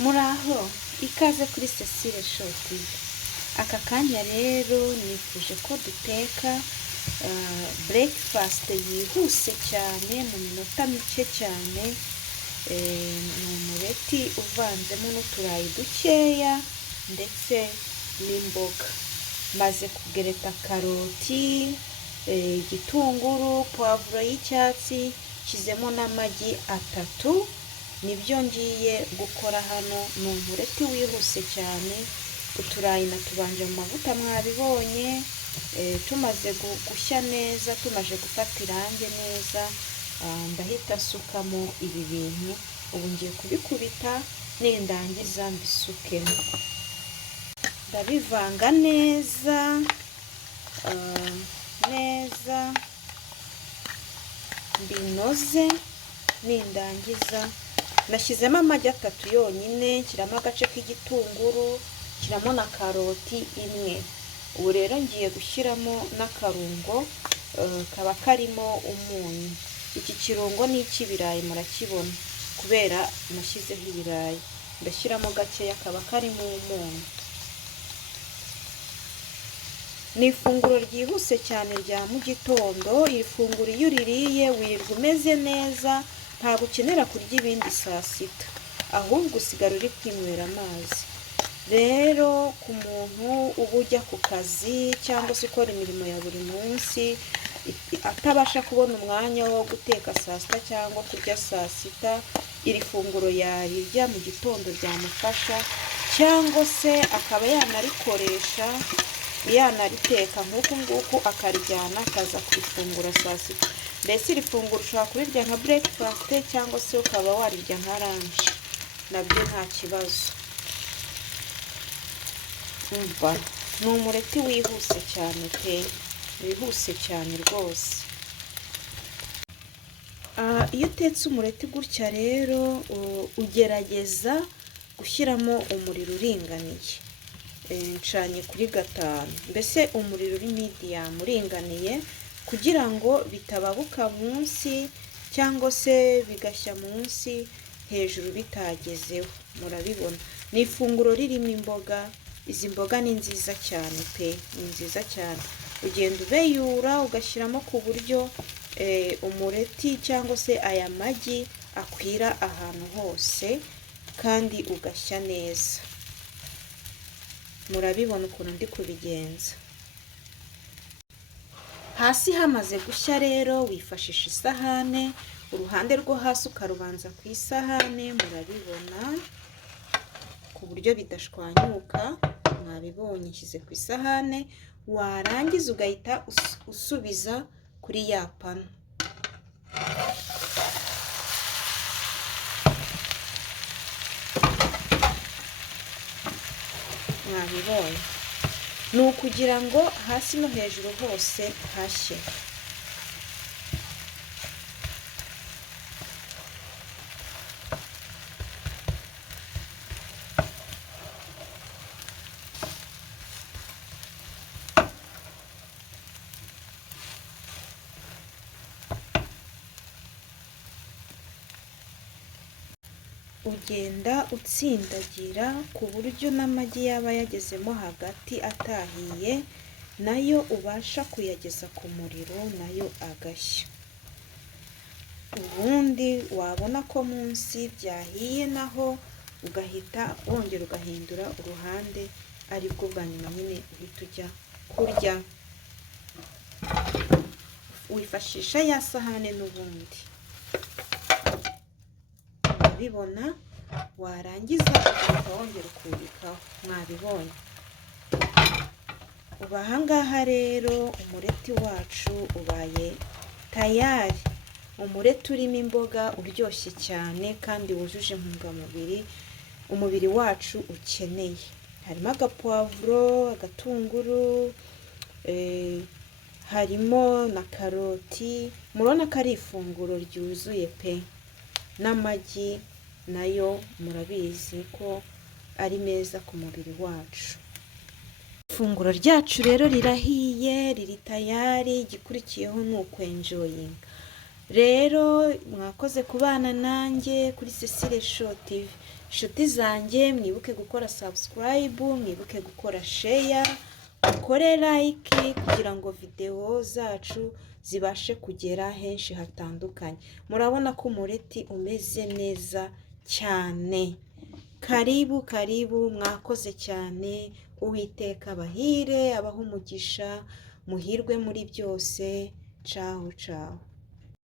Muraho, ikaze kuri Cecile Show TV. Aka kanya rero nifuje ko duteka breakfast yihuse cyane mu minota mike cyane. Ni umureti uvanzemo n'uturayi dukeya ndetse n'imboga. Maze kugereta karoti, igitunguru, poivro y'icyatsi, nshizemo n'amagi 3. Nibyo ngiye gukora hano. Ni umureti wihuse cyane. Uturayi natubanje mu mavuta mwabibonye, tumaze gushya neza, tumaze gufata irange neza, ndahita nsukamo ibi bintu. Ubu ngiye kubikubita, nindangiza mbisukemo. Ndabivanga neza mbinoze. Nindangiza nashyizemo amagi 3 yonyine, nshyiramo agace k'igitunguru, nshyiramo na karoti imwe. Ubu rero ngiye gushyiramo n'akarungo kaba karimo umunyu. Iki kirungo ni icy'ibirayi, murakibona kubera nashyizeho ibirayi. Ndashyiramo gakeya kaba karimo umunyu. Ni ifunguro ryihuse cyane rya mu gitondo. Iri funguro iyo uririye wirirwa umeze neza, ntabwo ukenera kurya ibindi saa sita, ahubwo usigara uri kwinywera amazi. Rero ku muntu uba ujya ku kazi cyangwa se ukora imirimo ya buri munsi, atabasha kubona umwanya wo guteka saa sita cyangwa kurya saa sita, iri funguro yarirya mu gitondo ryamufasha, cyangwa se akaba yanarikoresha, yanariteka nk'uku nguku akarijyana akaza kurifungura saa sita. Mbese iri funguro ushobora kurirya nka breakfast cyangwa se ukaba warirya nka lunch, nabyo nta kibazo. Umva, ni umureti wihuse cyane pe, wihuse cyane rwose. Iyo utetse umureti gutya rero, ugerageza gushyiramo umuriro uringaniye. Ncanye kuri 5, mbese umuriro uri medium uringaniye, kugira ngo bitababuka munsi cyangwa se bigashya munsi, hejuru bitagezeho. Murabibona, ni ifunguro ririmo imboga. Izi mboga ni nziza cyane pe, ni nziza cyane. Ugenda ubeyura ugashyiramo ku buryo umureti cyangwa se aya magi akwira ahantu hose kandi ugashya neza. Murabibona ukuntu ndi kubigenza. Hasi hamaze gushya rero, wifashisha isahane, uruhande rwo hasi ukarubanza ku isahane. Murabibona ku buryo bidashwanyuka. Mwabibonye, nshyize ku isahane, warangiza ugahita usubiza kuri ya pano. Mwabibonye, ni ukugira ngo hasi no hejuru hose hashye. Ugenda utsindagira ku buryo n'amagi yaba yagezemo hagati atahiye, nayo ubasha kuyageza ku muriro, nayo agashya. Ubundi wabona ko munsi byahiye, naho ugahita wongera ugahindura uruhande, aribwo bwa nyuma nyine uhita ujya kurya. Wifashisha ya sahane n'ubundi. Bibona, warangiza ugahita wongera ukubikaho. Mwabibonye. Ubu ahangaha rero umureti wacu ubaye tayari. Umureti urimo imboga, uryoshye cyane kandi wujuje intungamubiri umubiri wacu ukeneye. Harimo agapoivro, agatunguru, harimo na karoti. Murabona ko ari ifunguro ryuzuye pe. N'amagi nayo murabizi ko ari meza ku mubiri wacu. Ifunguro ryacu rero rirahiye, riri tayari. Igikurikiyeho ni ukwenjoyinga. Rero mwakoze kubana nanjye kuri Cecile Show TV. Inshuti zanjye mwibuke gukora subscribe, mwibuke gukora share, mukore like kugira ngo video zacu zibashe kugera henshi hatandukanye. Murabona ko umureti umeze neza cyane. Karibu karibu, mwakoze cyane. Uwiteka abahire, abaha umugisha, muhirwe muri byose. Ciao ciao.